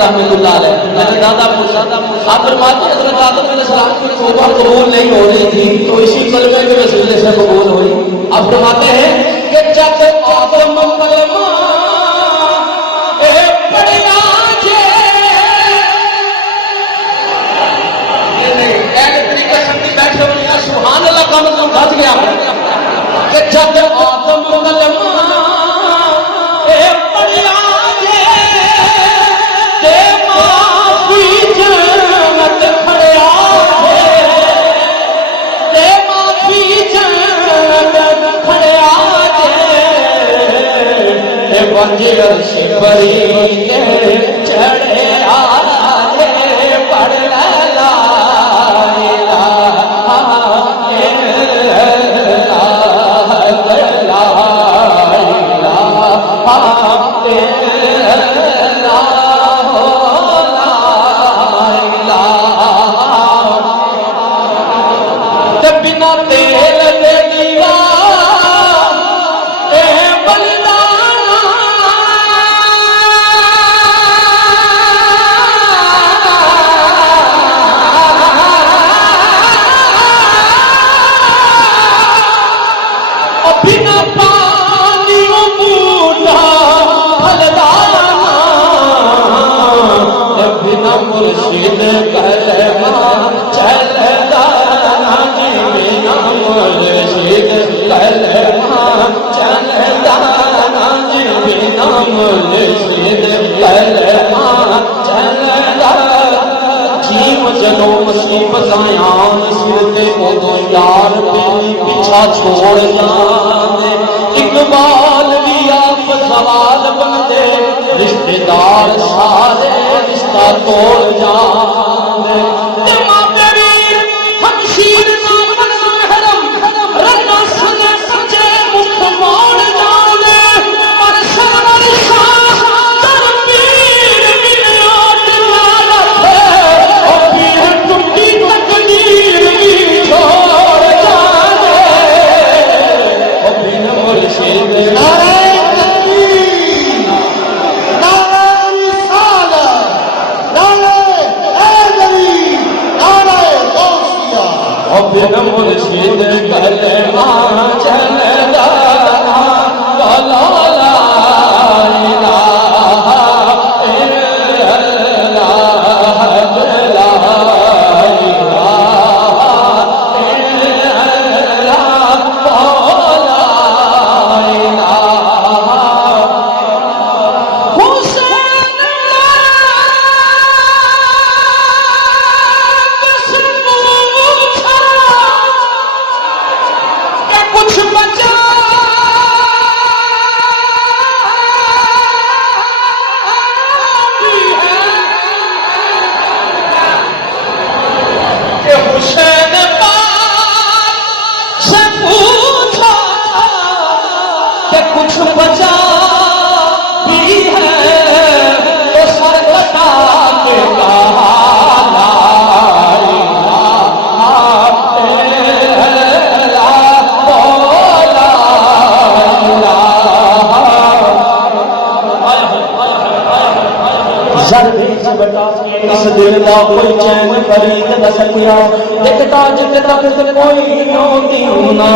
رحمۃ اللہ علیہ میرے دادا آپ فرماتے ہیں حضرت آدم علیہ السلام کی توبہ قبول نہیں ہو رہی تھی تو اسی کلمے کے وسیلے سے قبول ہوئی. آپ فرماتے ہیں کہ جب آدم کلمہ پڑھیا جے بیٹھے ہوئے سبحان اللہ کا مطلب بچ گیا کہ جب آدم کلمہ پڑھیا جے تے معافی جنت کھڑیا تے معافی جنت کھڑیا تے بنجی عرش بری کے چڑھے آجے پڑھ لا پیچھا چھوڑ جانے اقبال بھی آپ سوال بندے رشتہ دار سارے رشتہ توڑ جانے مرشد کلمہ چل گا لا اس دل دا کوئی چین فرید نہ سکیا دیکھتا جت تک کوئی نوتی ہونا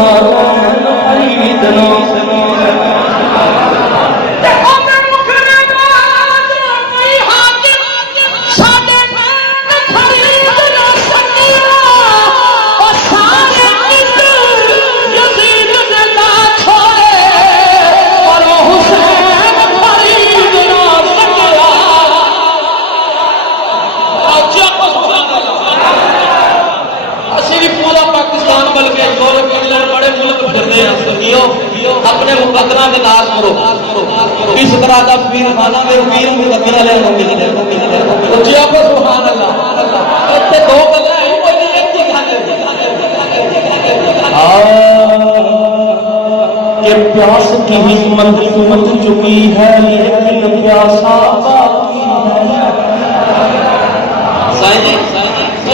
فرید نو اپنے مقدرہ میں ناز کرو اس طرح کا پیر خانہ میں پیر مقدرہ لے تو جی آپ سبحان اللہ اتنے دو گلا ہی بولی ایک ہی کھانے کہ پیاس کی ہمت مٹ چکی ہے لیکن پیاسا باقی ہے صحیح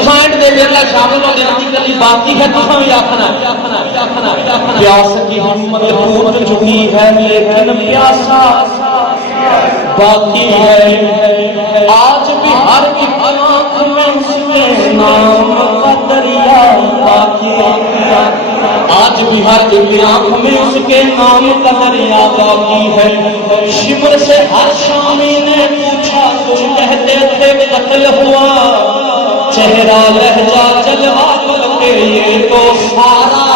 سائنٹ دے میرا شامل ہو جاتی گلی باقی ہے تو ہم پیاس کی ہمت ٹوٹ چکی ہے لیکن پیاسا باقی ہے آج بھی ہر ایک آنکھ میں اس کے نام کا دریا باقی ہے آج بھی ہر ایک آنکھ میں اس کے نام کا دریا باقی ہے شمر سے ہر شامی نے پوچھا تم کہتے تھے قتل ہوا چہرہ لہجہ جلوہ بول کے یہ تو سارا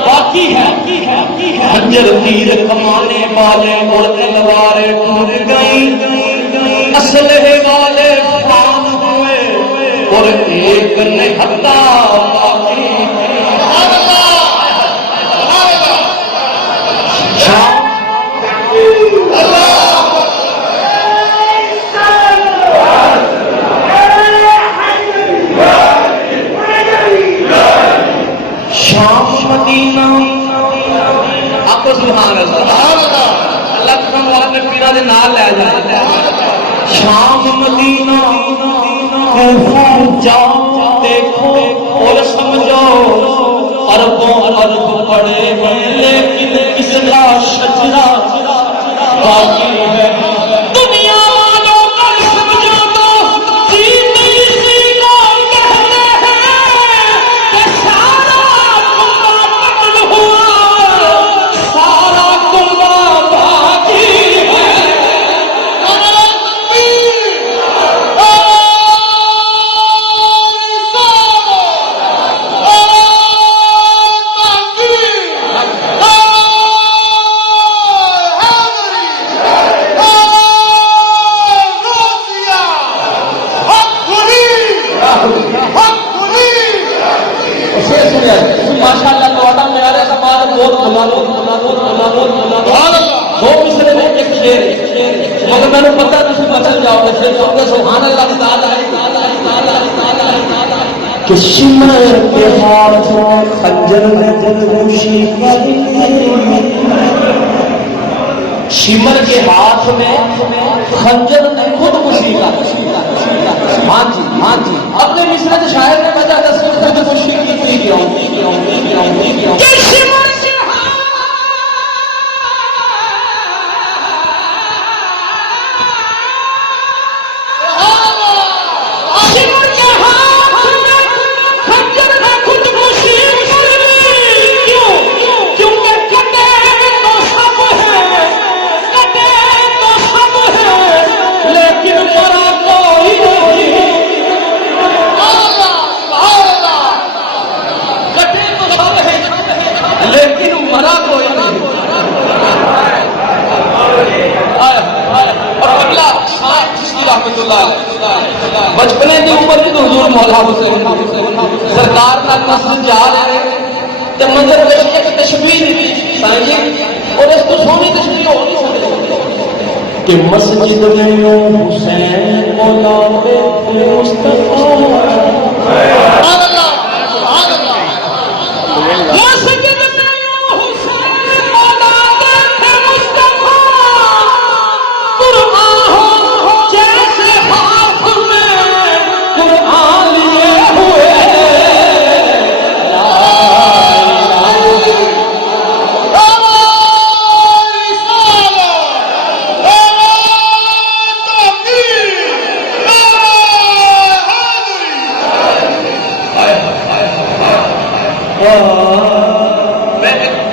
باقی ہے خنجر تیر کمانے والے اور تلواریں ٹوٹ گئیں اسلحے والے فان ہوئے اور ایک نہتا باقی شام مدینہ آپ سبحان اللہ اللہ کرم والے پیرا دے نال لے جا شام مدینہ جاؤ دیکھو اور سمجھو اربوں ارب پڑے ہیں لیکن کس کا شجرا باقی ہے دنیا والوں کا سمجھو تو جیتی سی کو کہتے ہیں کہ سارا کنبہ قتل ہوا سارا کنبہ باقی ہے مگر میں نے پتا تھی بچل جاؤ گے پھر سب کے سبحان اللہ کہ شمر کے ہاتھوں خنجر میں خودکشی شمر کے ہاتھ میں خنجر نے خودکشی کا ہاں جی اپنے مصر کے شاعر نے وجہ دس خودکشی کی تھی کیوں بچپنے کی عمر کی تو حضور مولا حسین سرکار کا مسجد جا رہے تے منظر وچ ایک تشبیہ دی سائیں جی اور اس کو سونی تشبیہ ہو نہیں کہ مسجد میں حسین مولا مصطفی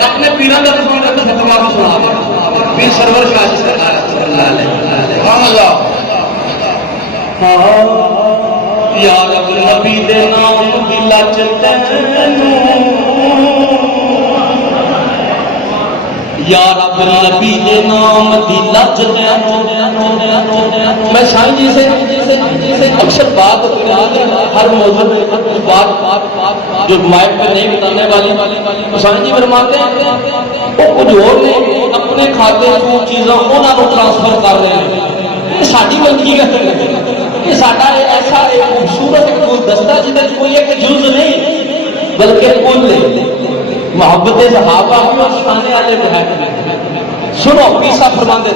اپنے پیران کا تصویر رکھتا ختم آپ کو سنا پیر سرور شاہ سرکار یا رب نبی دے نام دی لچ یا رب نبی دے نام دی لچ میں شاہی جی سے اکثر بات ہر موضوع بات جو مائک پہ نہیں بتانے والی شاہی جی فرماتے ہیں وہ کچھ اور نہیں اپنے کھاتے کو چیزاں انہوں کو ٹرانسفر کر رہے ہیں یہ ساری غلطی ہے یہ ساڈا ایسا خوبصورت ایک گلدستہ جدھر کوئی ایک جز نہیں بلکہ کل محبت صحابہ اور شانے والے بہت سنو پیسا فرماندے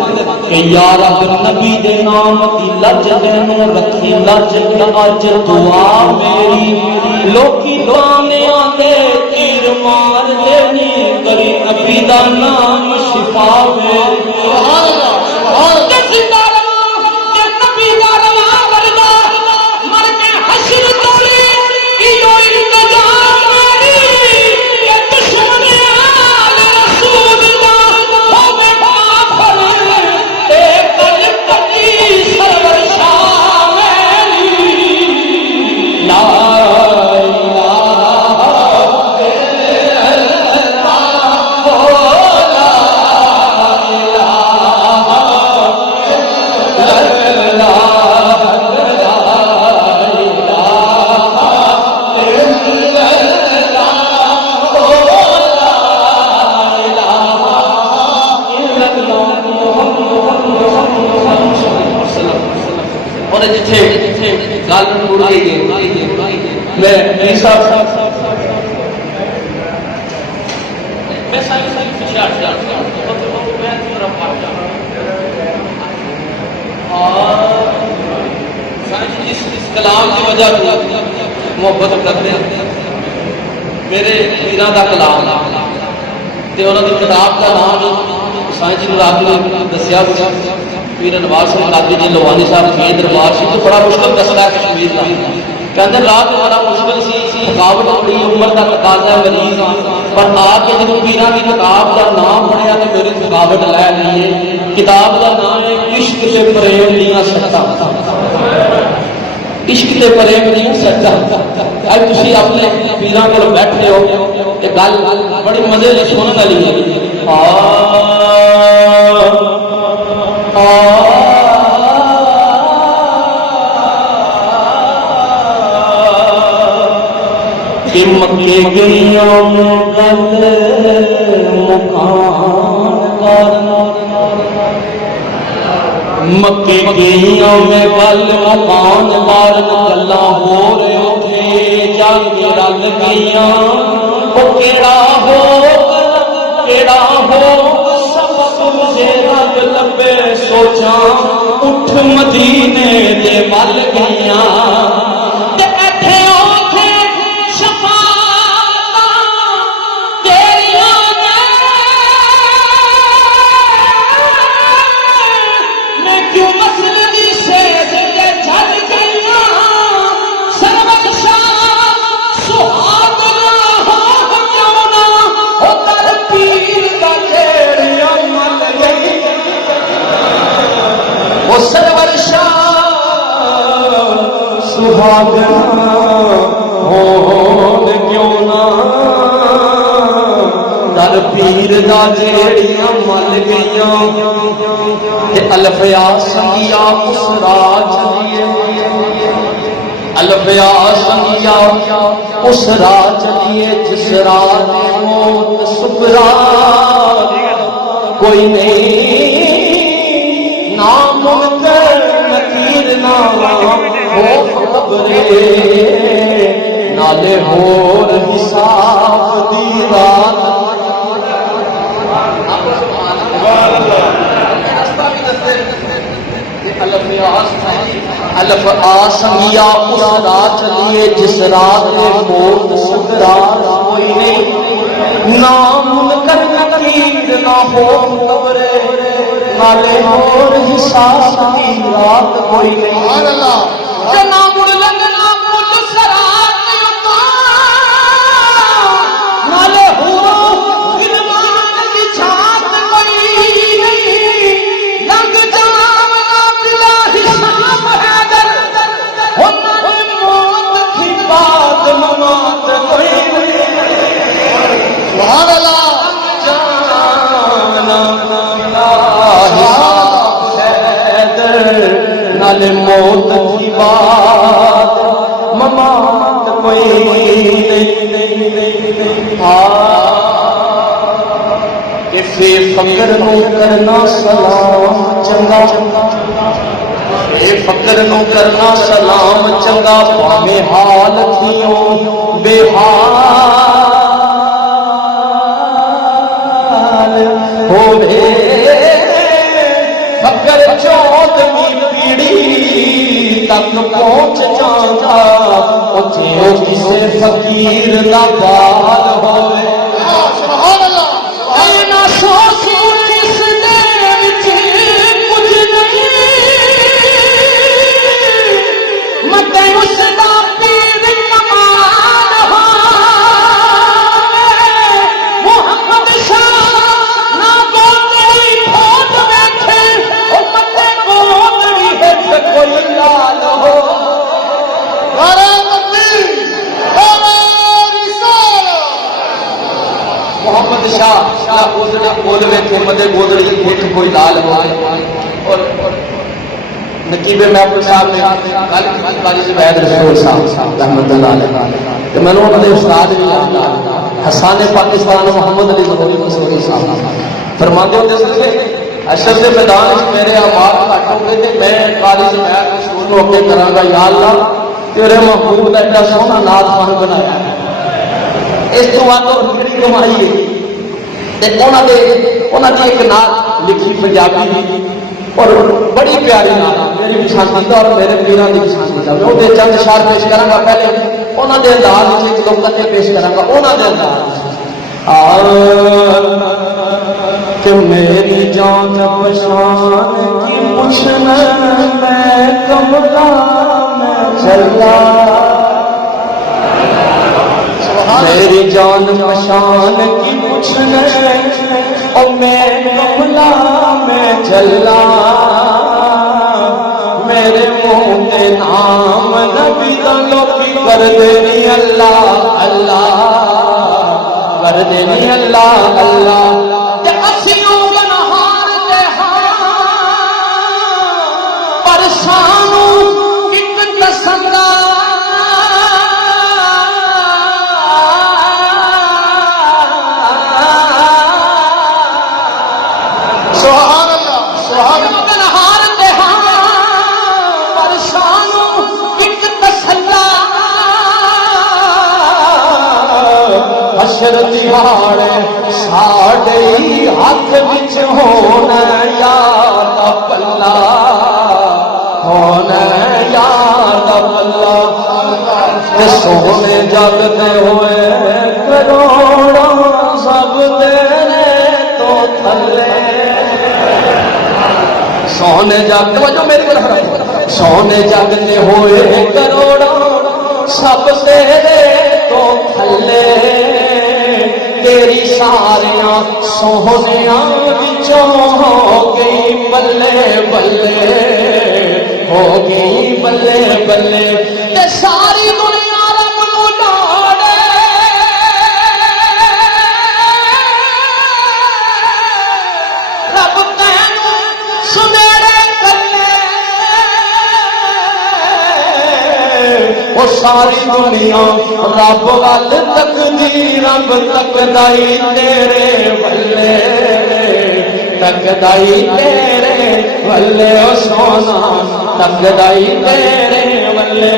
کہ یا رب نبی دے نام دی لج دینوں رکھی لج اج دعا میری لوکی تانے آتے تیر مار دینی کری نبی دا نام شفا اتنے گل ٹر گئی میں اس کلام کی وجہ محبت کرتے ہیں میرے پیراں دا کلام تے انہاں دی کتاب دا نام سائیں جی رات نے دسیا پیر انوار صاحب قادری جی لوانی صاحب میں دربار سی تو بڑا مشکل مسئلہ ہے کشمیر کا کہتے رات بڑا مشکل سی تھکاوٹ بڑی عمر کا تقاضا مریض پر آ کے جب پیراں کی کتاب کا نام پڑھیا تو میری تھکاوٹ لے لیے کتاب کا نام ہے عشق تے پریم دیاں سٹاں عشق تے پریم دیاں سٹاں اج تسی اپنے پیراں کول بیٹھے ہو یہ گل بڑی مزے دی سنن والی ہے کہ مکے گئیوں میں گل مکان مکے گئیوں میں گل مکان بارن گلا ہو رہے تھے جنگ رل گئیاں وہ کیڑا ہو سبب سے رب لبے سوچا اٹھ مدینے دے ول گئیاں در پیر دا جیڑیاں مل گئیاں الفیا سنگیا اسرا چلیے الفیا سنگیا اسرا چلیے جس رات موت سکرا کوئی نہیں نام منکر نکیر نام خوف قبرے نالے ہور حساب دی رات الف آسمیا اس رات چلیے جس رات موت سکرات کوئی نہیں نام منکر نکیر نہ خوف قبرے نالے ہور حساب دی رات کوئی نہیں موت کی بات ممات کوئی نہیں کہ فی فقر نو کرنا سلام چنگا فی فقر نو کرنا سلام چنگا پاویں حال تھیوں بے حال ہوے فقر چودھویں تک پہنچ جانا اتھے کسے فقیر دا بال ہوئے سبحان اللہ اینا سوچی کس دے وچ کچھ نہیں مت اس دا پیر کمال ہوئے محمد شاہ نہ کوئی پھوٹ بیٹھے امت کوٹ بھی ہے کوئی لال ہو محمد شاہ گودڑے تھے مدے گودڑی اٹھ کوئی لال ہو اور نقیب محبوب صاحب نے گل کی قاری زبید رسول صاحب رحمت اللہ علیہ کہ میں نے انہوں نے استاد حسان پاکستان محمد علی ضروری قصوری صاحب فرماتے ہوتے تھے اشرف میدان میرے آباد گھٹ ہو گئے تھے میں قاری زبید رسول کو اگے کراں گا یا اللہ تیرے محبوب کا ایڈا سونا نات خان بنایا ہے اس تو بعد بڑی کمائی ہے انہوں نے ایک نات لکھی پنجابی اور بڑی پیاری نات میری پسندیدہ اور میرے پیران کی پسندیدہ میں وہ چند اشعار پیش کراں گا پہلے انہوں نے انداز ایک دو قطعے پیش کراں گا انہوں نے انداز کہ میری جان پشان کی پوچھن میں کملا میں چلا میری جان پشان کی پوچھن اور میں کملا میں چلا میرے منہ کے نام نبی دلوں کی کر دینی اللہ اللہ کر دینی اللہ اللہ دہاڑے ساڑے ہاتھ بچ ہونا یاد پلا ہونا یاد پلا سونے جگتے ہوئے کروڑوں سب تیرے تو تھلے سونے جگتے جو میری طرف سونے جگتے ہوئے کروڑوں سب تیرے تو تھلے تیری ساریاں سوہنیاں وچوں ہو گئی بلے بلے ہو گئی بلے بلے تے ساری دنیا رب نو ڈاڑے رب تینوں سنیڑے کرے وہ ساری دنیا رب وال تقدیر رب تکدائی تیرے بلے تکدائی تیرے بلے او سونا تکدائی تیرے بلے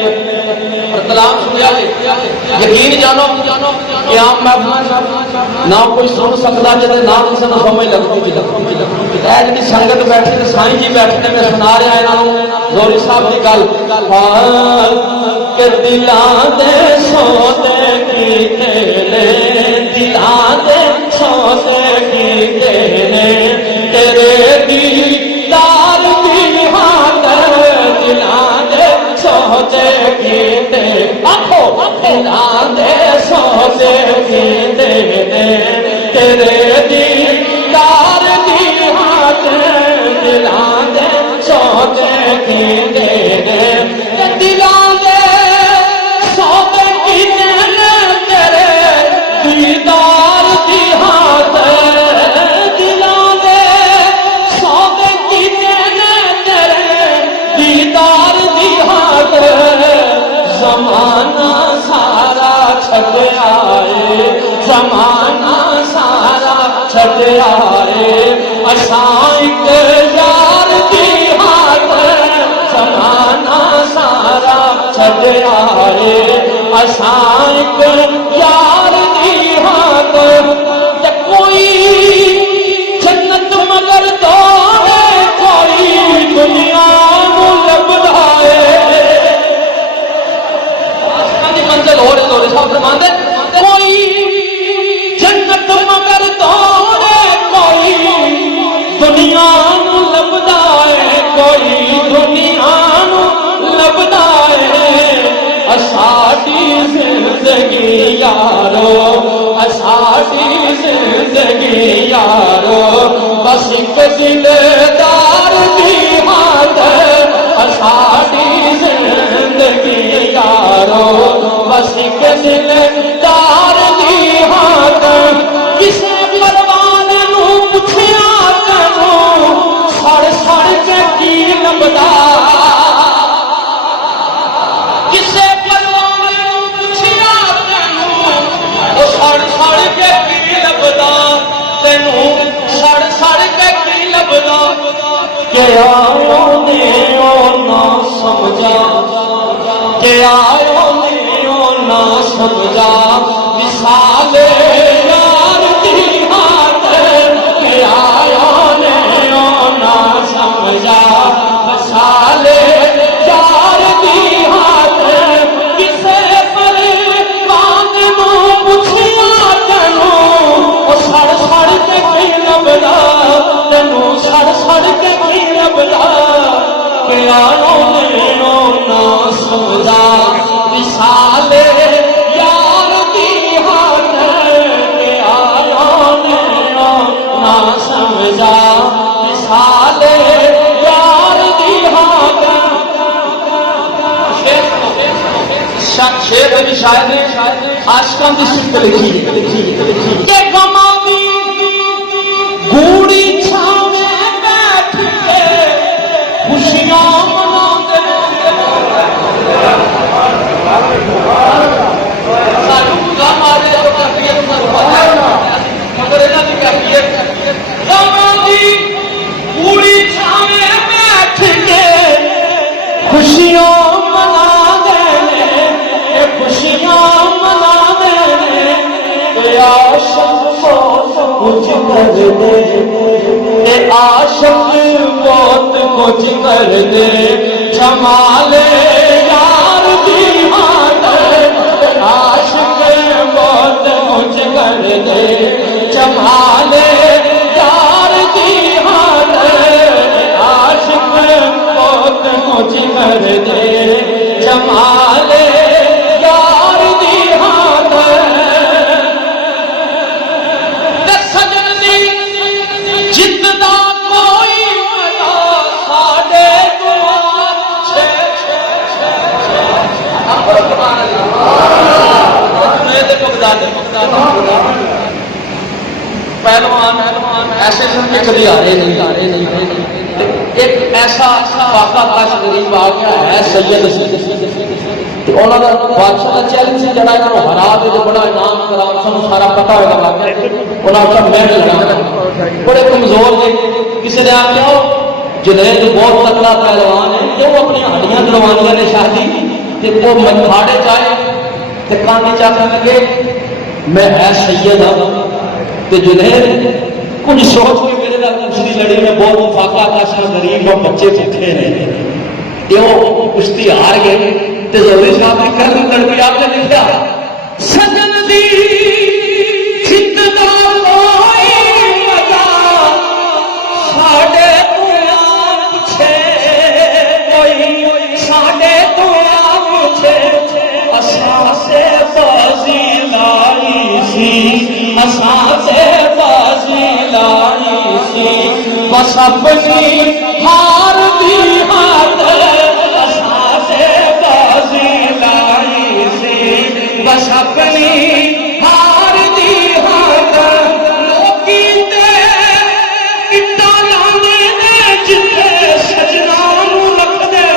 کلام سنیا یقین جانو قیام محفل نہ کوئی سن سکتا جے نہ کسی نو سمجھ لگتی اے جی سنگت بیٹھی تے سائیں جی بیٹھے میں سنا رہا انہاں زوری صاحب دی گل کہ دلاں دے سوتے کیتے نے دلاں دے سوتے کیتے نے تیرے دیدار دی خاطر دلاں دے سوتے کیتے آکھو دلاں دے سوتے کیتے نے تیرے دیدار دی خاطر دلاں دے سوتے کیتے نے دلاں دے سوتے کیتے نے تیرے دیدار دی خاطر دلاں دے سوتے کیتے نے تیرے دیدار دی خاطر زمانہ سارا چھڈ آئے زمانہ سارا چھڈ آئے اساں اک یار دی خاطر زمانہ سارا چھڈ آئے اساں اک یار دی خاطر تے کوئی جنت مگر دوڑے کوئی دنیا نو لبدا ہے منزل ہو رہے صاحب فرماندے کوئی جنت مگر دوڑے کوئی دنیا نو لبدا ہے کوئی دنیا نو لبدا ہے اساڈی زندگی یارو اساڈی زندگی یارو بس ایک دلدار دی خاطر اساڈی زندگی یارو بس ایک دلدار دی خاطر کسے پروان نو پوچھیا تینوں سڑ سڑ کے کی لبدا کسے پروان نو پوچھیا تینوں او سڑ سڑ کے کی لبدا تینوں سڑ سڑ کے کی لبدا کہ آؤ نے او نہ سمجھا کہ آیا نیو نہ سمجھا مثال یار دی ہاتھ کہ آیا نیو نہ سمجھا مثال یار دی ہاتھ کسے پر کان نو پوچھیا تینوں او سڑ سڑ کے کی لبدا تینوں سڑ سڑ کے کی لبدا کہ آیا نیو نہ سمجھا مثال یار دی ہاتھ کہ آیا نیو نہ سمجھا مثال یار دی ہاتھ شیر بھی شاید نے عاشقاں دی صفت لکھی کہ غماں دی گوڑی چھاویں بیٹھ کے خوشیاں مناندے سانوں غم آ جائے تو کیفیت سانوں پتہ ہے مگر انہاں دی کیفیت غماں دی گوڑی چھاویں بیٹھ کے خوشیاں خوشیاں منا دے کہ عاشق کچھ کر دے کہ عاشق بہت کچھ کر دے جمال یار دی ہاتھ عاشق بہت کچھ کر دے جمال یار دی ہاتھ عاشق بہت کچھ کر دے جمال پہلوان ایسے سن کے کبھی آ رہے نہیں ایک ایسا واقعہ کاش غریب آ گیا ہے سید انہوں کا بادشاہ کا چیلنج سے جڑا انہوں ہرا دے جو بڑا انعام کرام سانوں سارا پتہ ہوگا واقعہ انہوں کا میں مل جانا بڑے کمزور نے کسی نے آ کے جنید بہت تکڑا پہلوان ہے کہ وہ اپنی ہڈیاں دروانیاں نے شاہدی کہ وہ مکھاڑے چاہے کہ کانے چاہتے لگے میں ہے سید ہوں کہ جنید کچھ سوچ کے میرے نال کشتی لڑی میں بہت مفاقہ کاشا غریب اور بچے چکھے نے یہ وہ کشتی ہار گئے تو ضروری صاحب نے کر لڑکی آپ نے لکھا سجن دی چھت دا کوئی مزہ ساڈے تو پوچھے کوئی ساڈے تو پوچھے اساں سے بازی لائی سی اساں سے بازی لائی سی بس اپنی ہار دی ہاتھ اساں سے بازی لائی سی بس اپنی ہار دی ہاتھ لوکی تے اٹا لاندے نے جتھے سجنا نو رکھ دے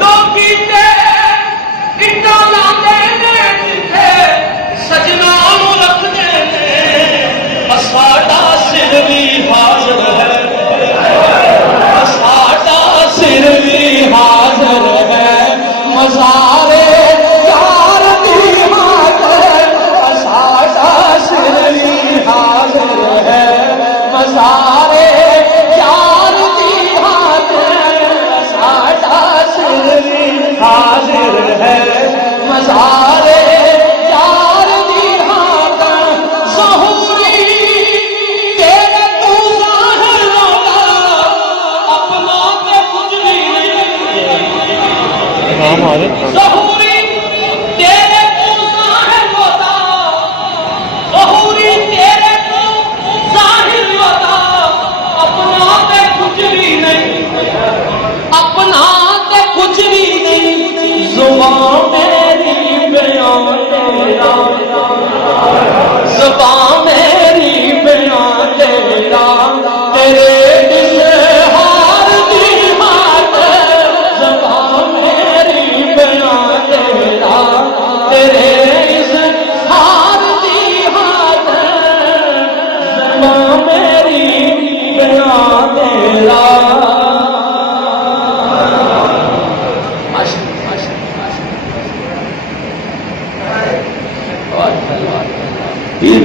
لوکی تے اٹا لاندے نے جتھے سجنا نو رکھ دے ساڈا سر بھی حاضر ہے ساڈا سر بھی حاضر ہے مزار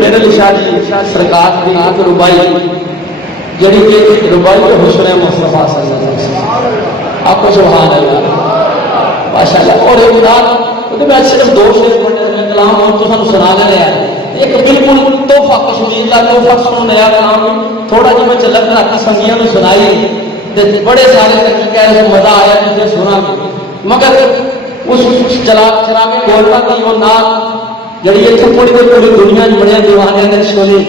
میرے علی شاہ جی سرکار کی ایک ربائی جڑی کہ ربائی حسن مصطفیٰ صلی اللہ علیہ وسلم آپ کو سبحان اللہ ماشاء اللہ. اور ایک بات میں صرف دو شعر پڑھنے میں کلام اور تو سن سنا دے رہا ہے ایک بالکل تحفہ کشمیر کا تحفہ سنو نیا کلام تھوڑا جی میں چلک رکھ سنگیاں میں سنائی بڑے سارے کہہ رہے مزہ آیا مجھے سنا مگر اس چلا کے بولتا کہ وہ نات جڑی اتنے پوری دنیا میں بڑے دیوانے نے سنی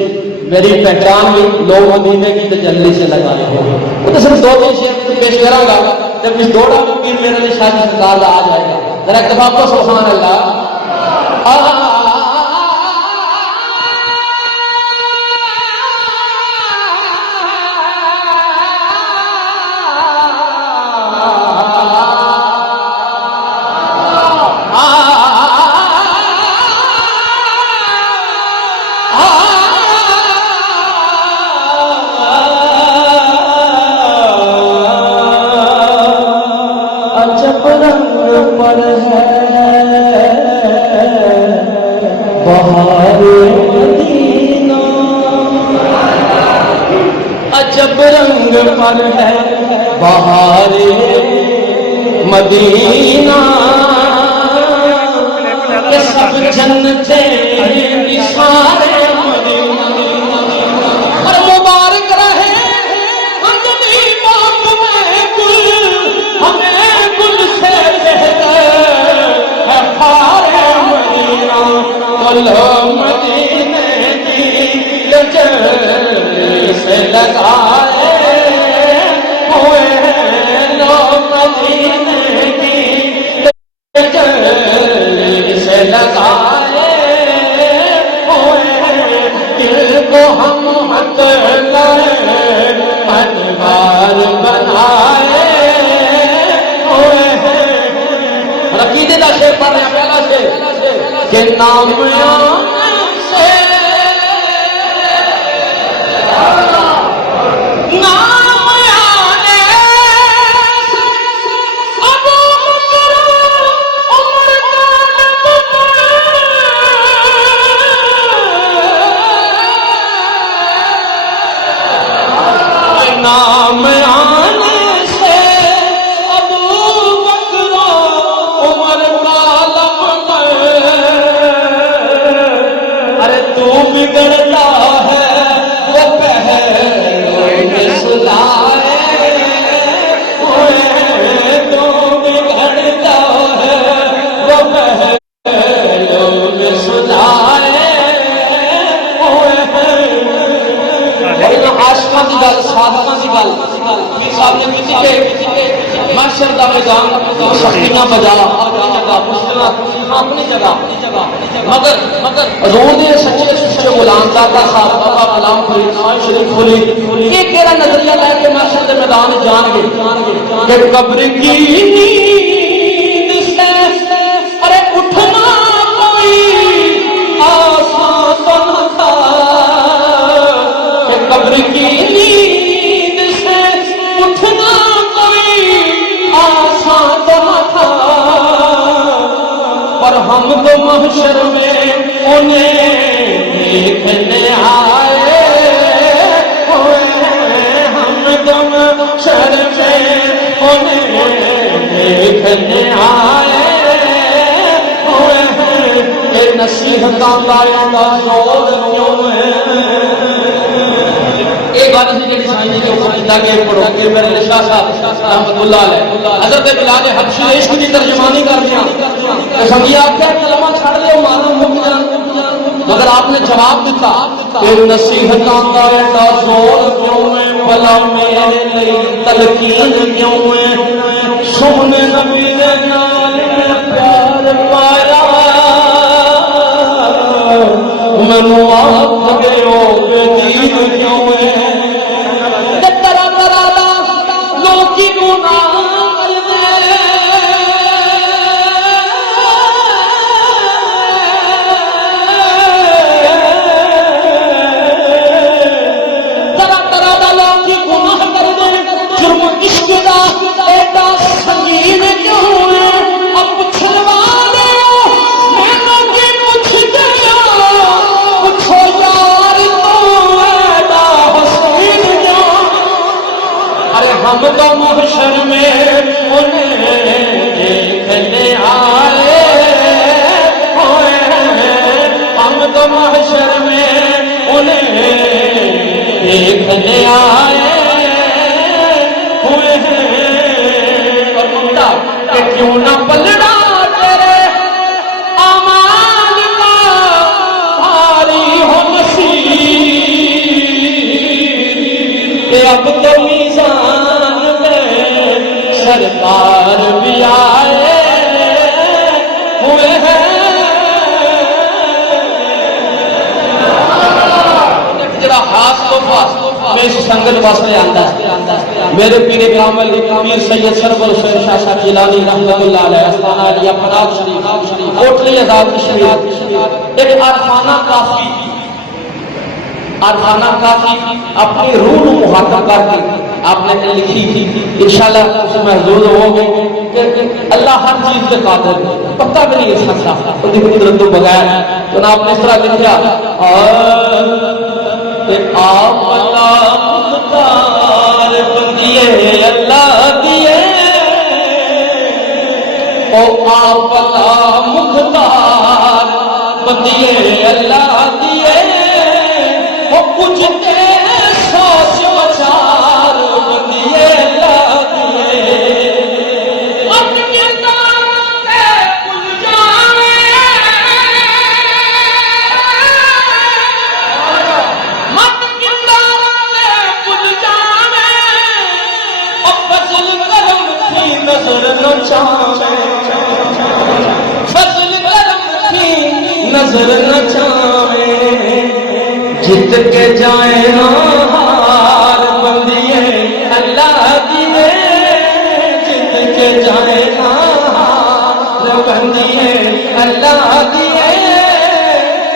میری پہچان بھی لوگ مدینے کی تجلی سے لگا رہے ہیں. وہ تو صرف دو تین شعر پیش کروں گا جب اس دوڑا پیر میرے لیے شاہ سرکار آ جائے گا ذرا اتفاق کو سبحان اللہ. عجب رنگ پر ہے بہار مدینہ کہ سب جنتے نثار مدینہ اور مبارک رہے اجلی باغ میں گل ہمیں گل سے بہتر ہے خار مدینہ کل مدینے کی لجل سے لگائے ہوئے لوگ مدینے کی لجل سے لگائے ہوئے دل کو ہم حق لائے انوار بنائے ہوئے. عقیدے کا شعر پڑھ رہے ہیں پہلا شعر کہ نام سے نام آنے سے ابو بکر عمر کا لقب ارے تو بگڑتا ہے وہ پہلے سلائے ہوئے تو بگڑتا ہے وہ پہلے سلائے عاشقاں دی گل صادقاں دی گل پیر صاحب نے کیتی کہ محشر دا میدان سختیاں بجا اپنی جگہ مشکلاں اپنی جگہ مگر روندے سچے سچے غلام داتا صاحب بابا غلام فرید خان شریف فولی یہ کیڑا نظریہ لے کے محشر دے میدان جان گے کہ قبر کی نیند سے ارے اٹھنا کوئی آسان تو نہ تھا قبر کی نیند سے اٹھنا کوئی آسان تو نہ تھا پر ہم تو محشر میں انہیں دیکھنے آئے ہوئے ہم تو محشر میں انہیں دیکھنے آئے ہوئے کہ نصیحتاں لائیں گا زور کیوں ہے. ایک بات اسی کے نشانی کے اوپر کیتا کہ پڑھو کہ میرے شاہ صاحب رحمۃ اللہ علیہ حضرت بلال حبشی عشق کی ترجمانی کر دیا کہ سمجھیے آپ کیا کلمہ چھڑ دے مانو مک جان مگر آپ نے جواب دیتا کہ نصیحتاں کرنا زور کیوں ہے بھلا میرے لیے تلقین کیوں ہے سونے نبی دے نال پیار پایا منو آپ گئے ہو دین کیوں ہے عشق دا ایڈا سنگین کیوں ہے ہوئے ہیں جڑا ہاتھ تو میں سنگت واسطے آندا ہے میرے پیر کامل پیر سید سرور حسین شاہ صاحب جیلانی رحمۃ اللہ علیہ استانہ علیہ پناہ شریف کوٹلی آزاد شریف ایک عارفانہ کافی عارفانہ کافی اپنی روح کو مخاطب کر کے آپ نے لکھی تھی انشاءاللہ اس میں محظوظ ہوں گے کہ اللہ ہر چیز کے قادر ہے پتہ بھی نہیں ہے سکتا اس کی قدرت تو بغیر جناب نے اس طرح لکھا کہ آپ اللہ مختار بندیے اللہ دیے او آپ اللہ مختار بندیے اللہ دیے وہ کچھ سوچ بچار بندیے اللہ دیے فضل کرم کی نظر نہ چھاوے جت کے جائے ہار بندیے اللہ دیے جت کے جائے ہار بندیے اللہ دیے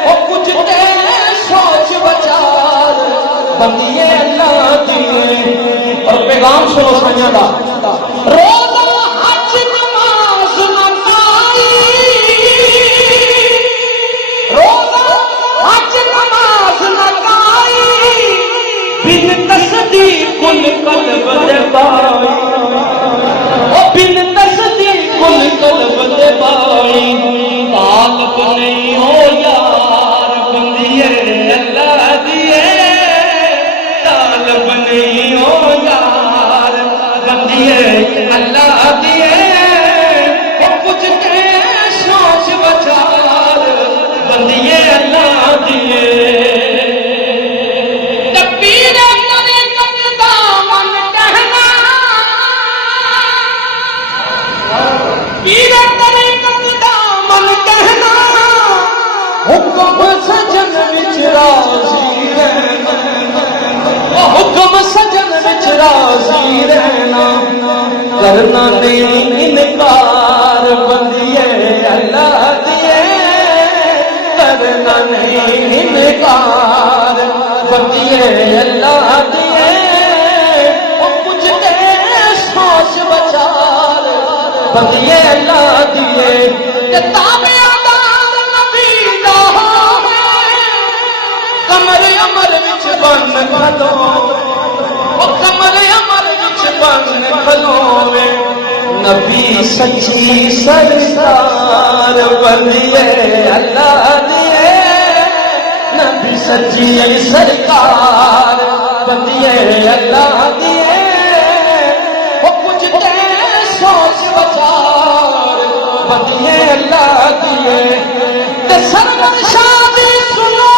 وہ کچھ سوچ بچار بندیے اللہ دیے اور پیغام سنو سائیاں دا روزہ حج نماز نہ پائی روزہ حج نماز نہ پائی بن تصدیق القلب دے پائی او بن تصدیق القلب دے پائی طالب نہیں ہو یار بندیے اللہ دیے طالب نہیں ہو یار بندیے اللہ دیے وہ کچھ سوچ بچار بندیے اللہ دیے حکم سجن وچ راضی رہنا حکم سجن وچ راضی رہنا کرنا نہیں انکار بندیے اللہ دیے کرنا نہیں انکار بندیے اللہ دیے وہ کچھ سوچ بچار بندیے اللہ دیے کہ تابعدار نبی دا کمر امر وچ بن کھلو او کمر امر وچ بن کھلوے نبی سچی سرکار بندیے اللہ دیے نبی سچی سرکار بندیے اللہ دیے وہ کچھ سوچ بچار بندیے اللہ دیے تے سرور شادی سنو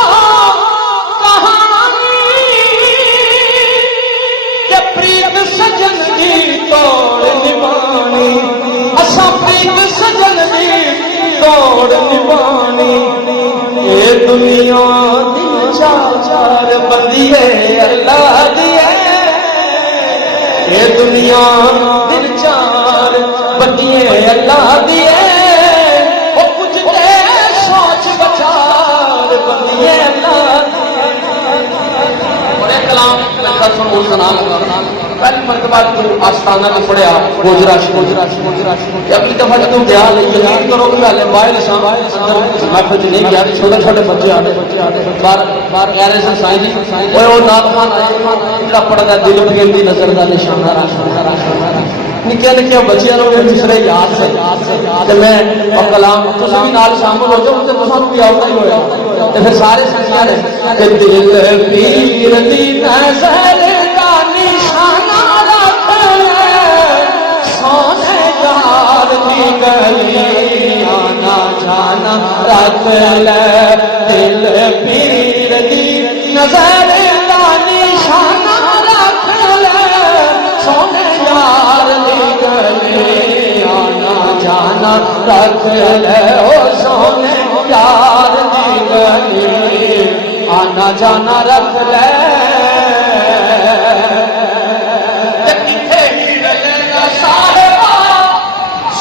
پریت سجن دی توڑ نبانی اسا پریت سجن دی توڑ نبانی اے دنیا دل چار بندیے اللہ دیے اے دنیا دل چار بندیے اللہ دیے وہ کچھ سوچ بچار بندیے اللہ دیے بڑے کلام سنو سنا پہلی مرتبہ آستانہ میں پڑھیا گوجرا اگلی دفعہ جب دیا یقین کرو کہ ہلے باہر محفل چ نہیں گیا چھوٹے چھوٹے بچے باہر کہہ رہے سن سائیں جی وہ نات خان آئے پڑھتا دل پھیر دی نظر کا نشانہ نکے نکے بچیاں دوسرے یاد سے میں کلام تم بھی نال شامل ہو جاؤ تو سانو بھی آؤتا ہی ہوا تو پھر سارے سنگیاں نے دل پیر دی نظر کا نشانہ رکھ لے سونے یار دی گلی آنا جانا رکھ لے دل پیر دی نظر کا نشانہ رکھ لے سونے یار دی گلی آنا جانا رکھ لے جانا رکھ لے کتھے ہیر لے گا صاحبہ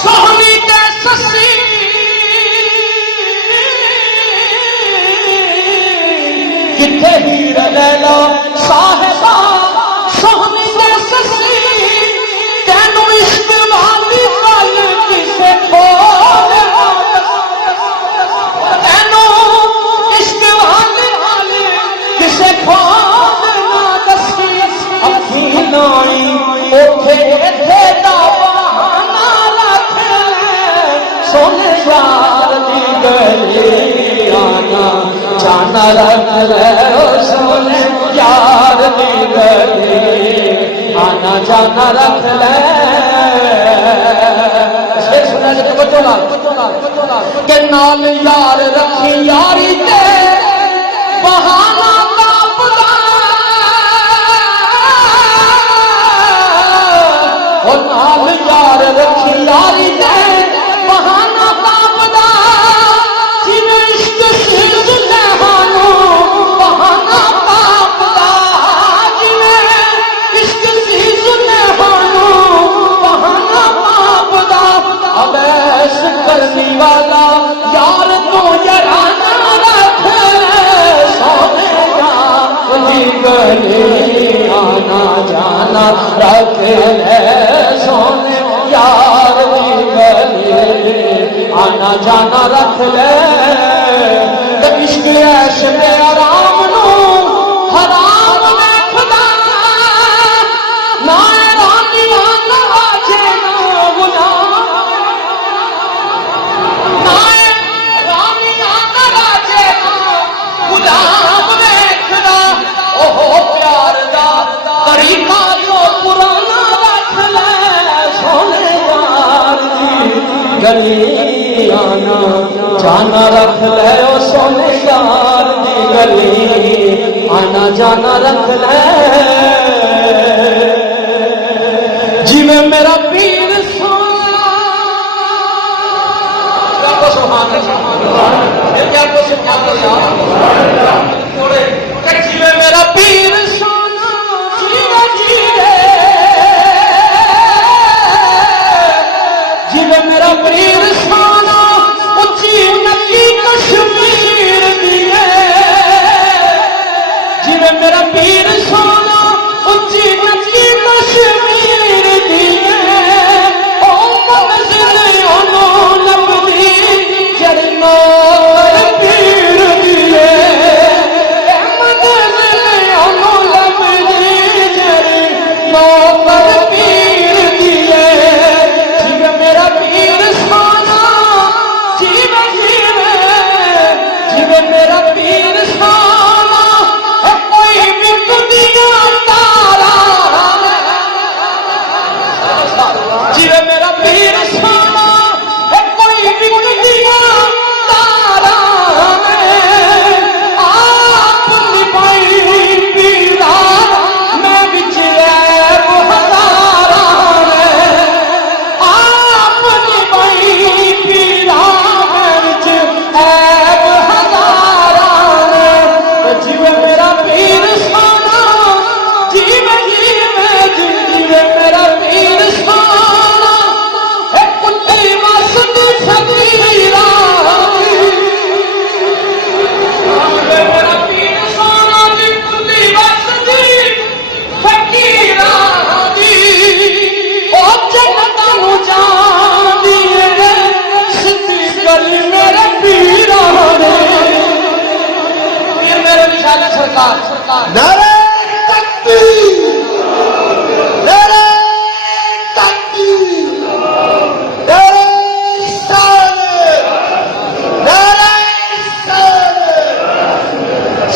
سونی تے سسی کتھے ہیر لے گا صاحبہ سونی تے سسی تینوں عشق والی گل کسے کھول تینوں عشق والی گل کسے کھول نہ دسی اکھی نائی اوتھے ایتھے دا بہانہ رکھ سونے یار دی گلی آنا جانا رکھ لے سونے یار دی گلی آنا جانا رکھ لے شیر سنا جائے کہ نال یار رکھی یاری تے بہانہ کاپدا اور نال یار رکھی یاری تے بہانہ کاپدا جویں عشق سی زلیخانو بہانہ کاپدا جویں عشق سی زلیخانو بہانہ کاپدا عبیس کرنی والا یار تو یارانہ رکھ سونے دی گلی آنا جانا رکھ لے سونے یار دی گلی آنا جانا رکھ لے عشق عیش تے آرام نو حرام رکھدا نہ رانی نہ واجے نہ غلام نہ رانی نہ واجے نہ غلام ویکھدا اوہ پیار دا طریقہ جو پرانا رکھ لے سونے یار دی گلی آنا جانا رکھ لے او سونے یار دی گلی آنا جانا رکھ لے جویں میرا پیر سونا کیا کو سبحان اللہ یہ کیا کو سبحان اللہ تھوڑے کہ جویں میرا پیر سونا جیوے جیوے جویں میرا پیر سونا اچھی نکی کشمیر دیے جویں میرا پیر سونا اچھی نکی کشمیر دیے او منزل انہوں لبدی جرنا پیر دیے منزل انہوں لبدی جرنا پیر دیے جویں میرا پیر سونا جیوے جیوے جویں میرا پیر سونا کوئی بکدیاں تارا جویں میرا پیر سونا کوئی بکدیاں تارا آپ نبھائی پیرا میں وچ عیب ہزاراں آپ نبھائی پیرا میں وچ عیب ہزاراں جویں میرا پیر سونا جیوے جیوے جویں میرا پیر سونا کتی وسدی فقیراں جویں میرا پیر سونا دی کتی وسدی فقیراں دی او جنتاں نوں جان دیے سدھی گلی میرے پیراں دے پیر میرے نشان سرکار نعرہ تکبیر نعرہ تکبیر نعرہ رسالت نعرہ رسالت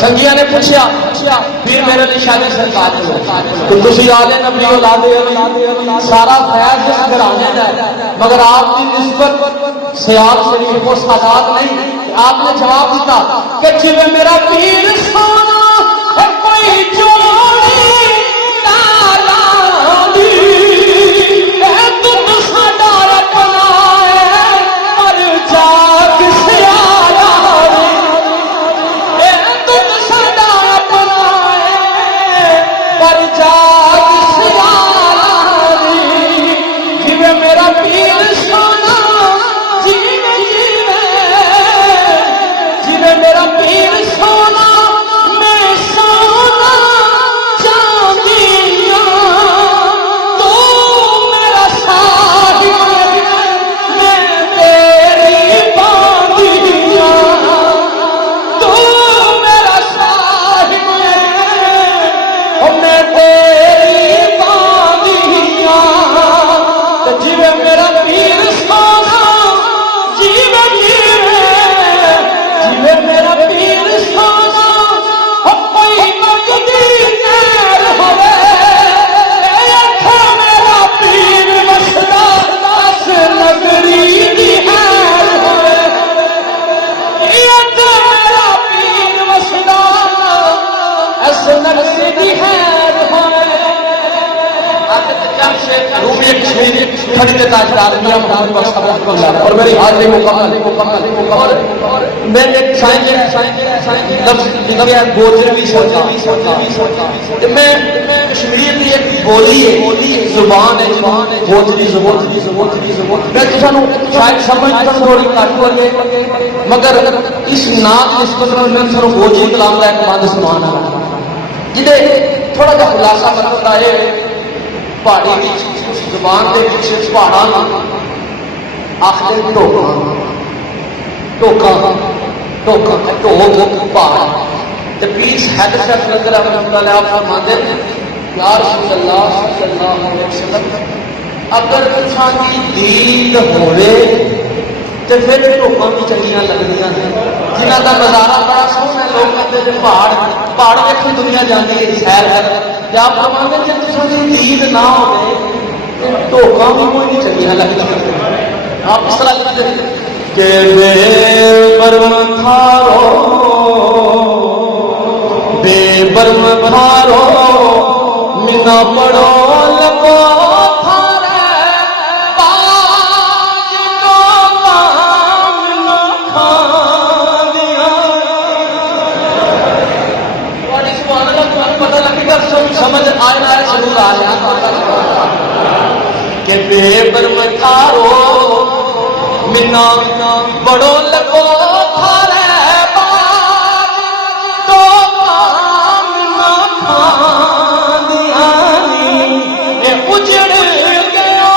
سنگیا نے پوچھا پیر میرے نشان سرکار کہ تسی آلے نبی اولاد علی سارا فیض اس گھرانے دا ہے مگر آپ کی نسبت سیال شریف کو سادات نہیں آپ نے جواب دیتا کہ جویں میرا پیر سونا کوئی جوڑی نالا دی اے تم ساڈا ربنا ہے پر جا کسے آیا اے تم ساڈا کھڑی کے تاجدار میاں محمد بخش صاحب اور میری حاضری مکمل میں ایک لفظ لکھے ہے گوجری سوچا کہ میں کشمیر کی ایک بولی ہے زبان ہے گوجری زبان میں شاید سمجھ تھوڑی کٹ ہو گئے مگر اس نات نسبت میں سر گوجری کلام کا ایک بند سمان ہے جہے تھوڑا جا خلاصہ مطلب آئے پہاڑی زبان کے پیچھے پہاڑا آخر پہاڑ پیس حیدر شاہ نگر رحمۃ اللہ علیہ فرماتے ہیں یا رسول اللہ صلی اللہ علیہ وسلم اگر انسان کی دید ہوئے تو پھر ٹوکاں بھی چنگیاں لگدیاں ہیں جنہاں دا نظارہ بڑا سوہنا ہے لوگ کہتے ہیں پہاڑ ویکھن دنیا جاندی ہے سیر کر کیا آپ فرماتے ہیں کہ تساں دی دید نہ ہوے تے ٹوکاں بھی کوئی نہیں چنگیاں لگدیاں آپ اس طرح لکھتے ہیں کہ بے برم تھارو منا پڑو لگو سمجھ آئے ضرور آ جائے کہ بے برم تھارو منا بڑو لگو تھارے باج تو منا کھان دیانی اے اجڑ گیا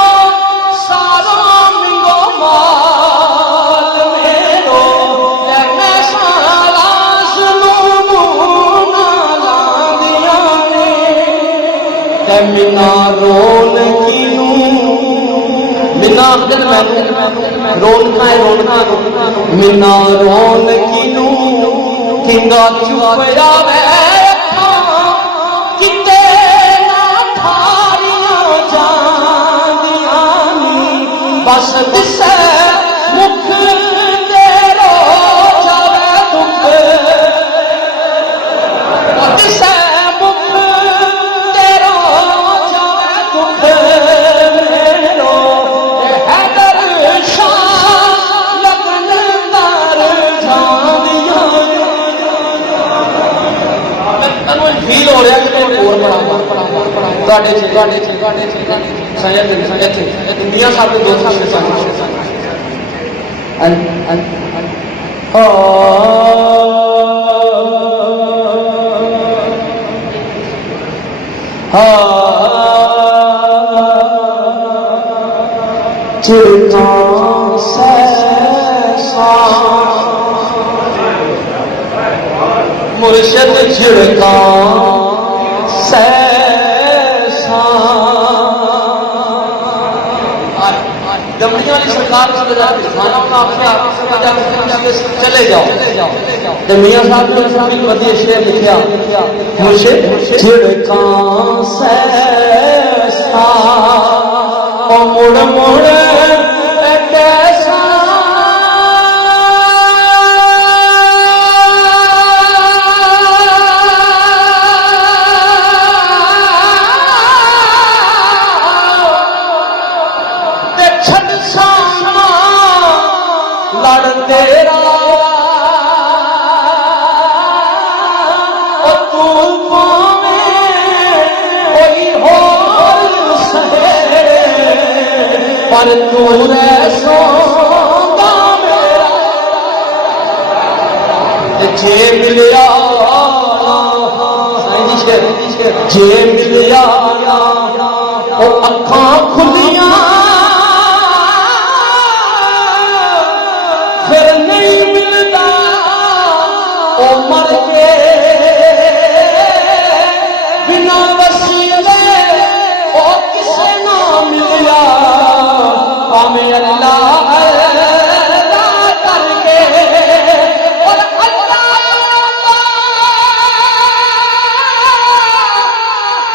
سارا منگو مال میرو اے میں سارا ظلم نالا دیانی اے منا رول کینو منا اخدر میں رونکا ہے رونکا منا رون کینو کنگا چوپیا ویکھا کتے نہ تھاریاں جاندیانی بس دسے مکھ تیرو جاوے دکھ دسے مکھ تیرو جاوے دکھ میرو فیل ہو رہا ہے کہ اور بڑا دنیا صاحب کے دوست مرشد چھڑکا دمڑی والی سرکار چلے جاؤ میاں صاحب نے ودیع شعر لکھیا مرشد چھڑکا سیسا او مڑ مڑ کیسا تیرا کوئی ہو سہے پر سوگا میرا جے ملیا جے ملیا اکھاں کھلیاں پھر نہیں ملتا او مر کے بنا وسیلے او کسے نہ ملیا ہمیں اللہ ادا کر کے اور اللہ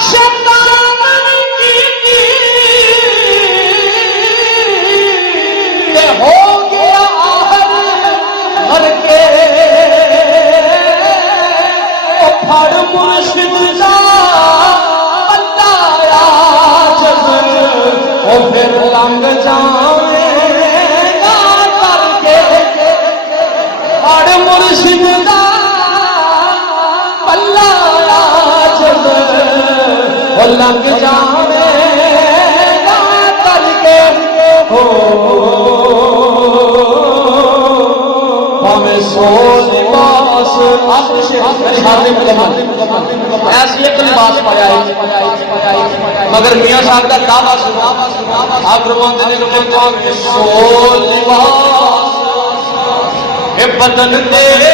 شیطان کی ہو مرشد پھر لنگ جائے گا کر کے اڑ مرشد دا پلا جب وہ لنگ جائے گا کر کے ہمیں سو لباس ایسی ایک لباس پایا ہے مگر میاں صاحب کا دعویٰ سنا آپ فرماتے ہیں کہ سو لباس اے بدن تیرے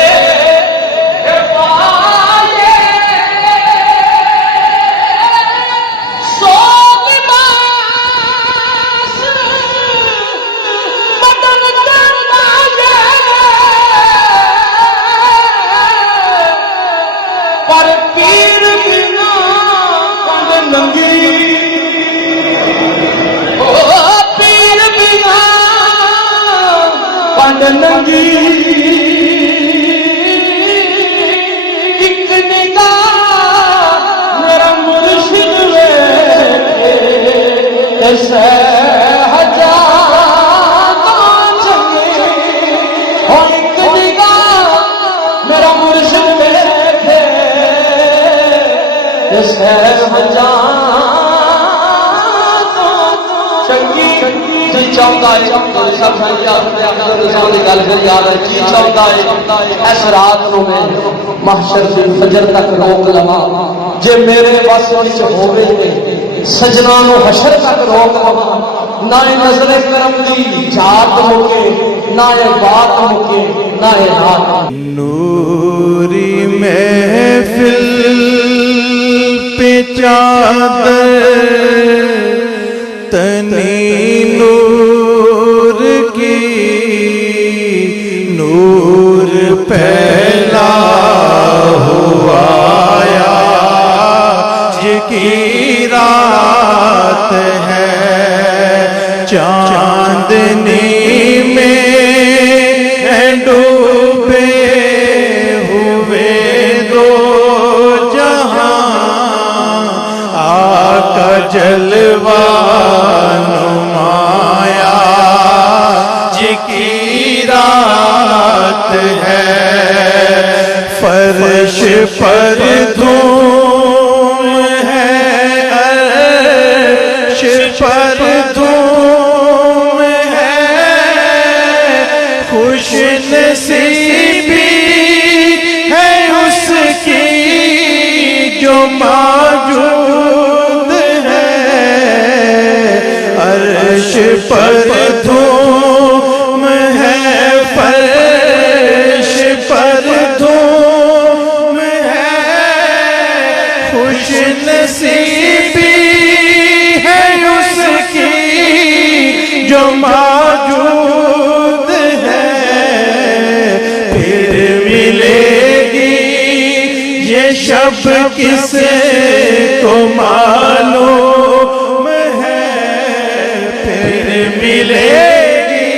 ننگی ایک نگاہ میرا مرشد ایسے ہزار چنگے ہو ایک نگاہ میرا مرشد ایسے ہزار چنگی چاہتا ہے سب چاہتا ہے اس رات نو میں محشر سے فجر تک روک لوا جے میرے بس وچ ہووے سجنا نو حشر تک روک لوا نہ نظر کرم دی جات مکے نہ بات مکے نہ رات نوری محفل پہ چادر تنی نور کی نور پھیلا ہوا آج کی رات ہے چاندنی میں ڈوبے ہوئے دو جہاں آقا جلوہ فرش پر دھوم ہے عرش پر دھوم ہے خوش نصیبی ہے اس کی جو موجود ہے عرش پر دھوم ہے فرش پر خوش نصیبی ہے اس کی جو موجود ہے پھر ملے گی یہ شب کس کو معلوم ہے پھر ملے گی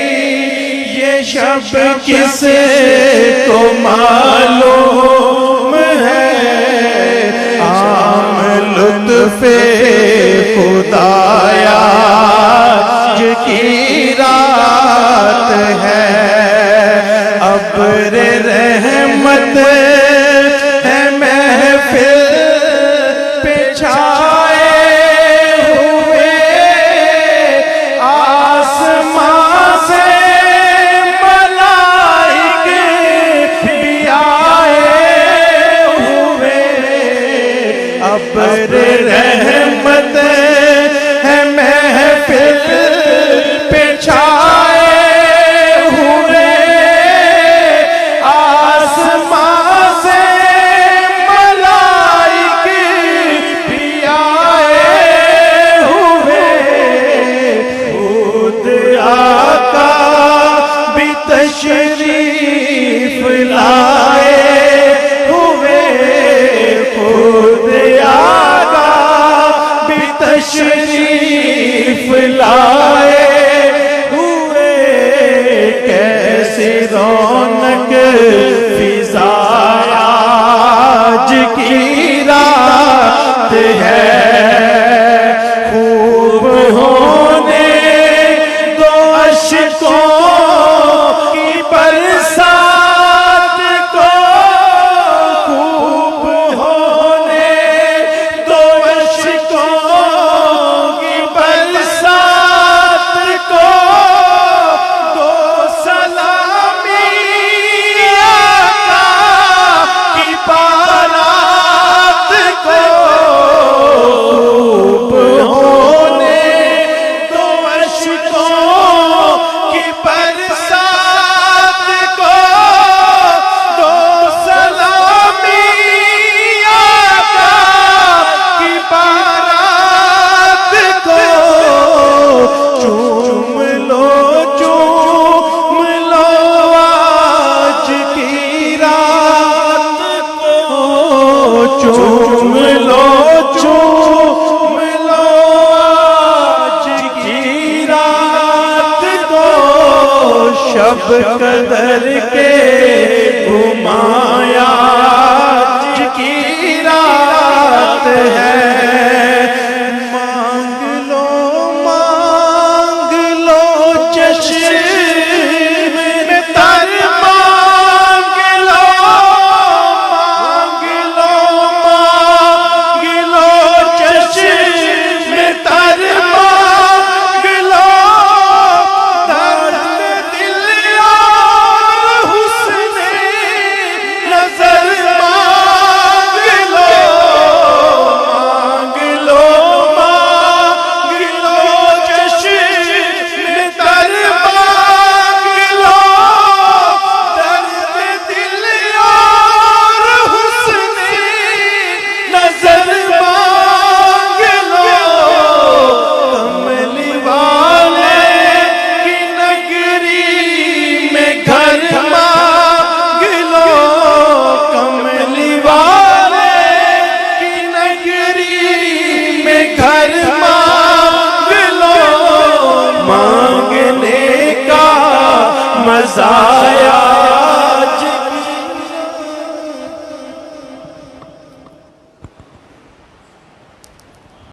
یہ شب کس کو معلوم ہے لطف خدایا کی رات ہے ابر رحمت ہے محفل پہ چھائے ہوئے آسمان سے ملائک بھی آئے ہوئے ابر رحمت ہے محفل پہ چھائے ہوئے آسمان سے ملائک بھی آئے ہوئے خود آقا بھی تشریف لائے ہوئے خود آقا بھی تشریف لائے ہوئے کیسی رونق فضا آج کی رات ہے خوب ہونے فضائے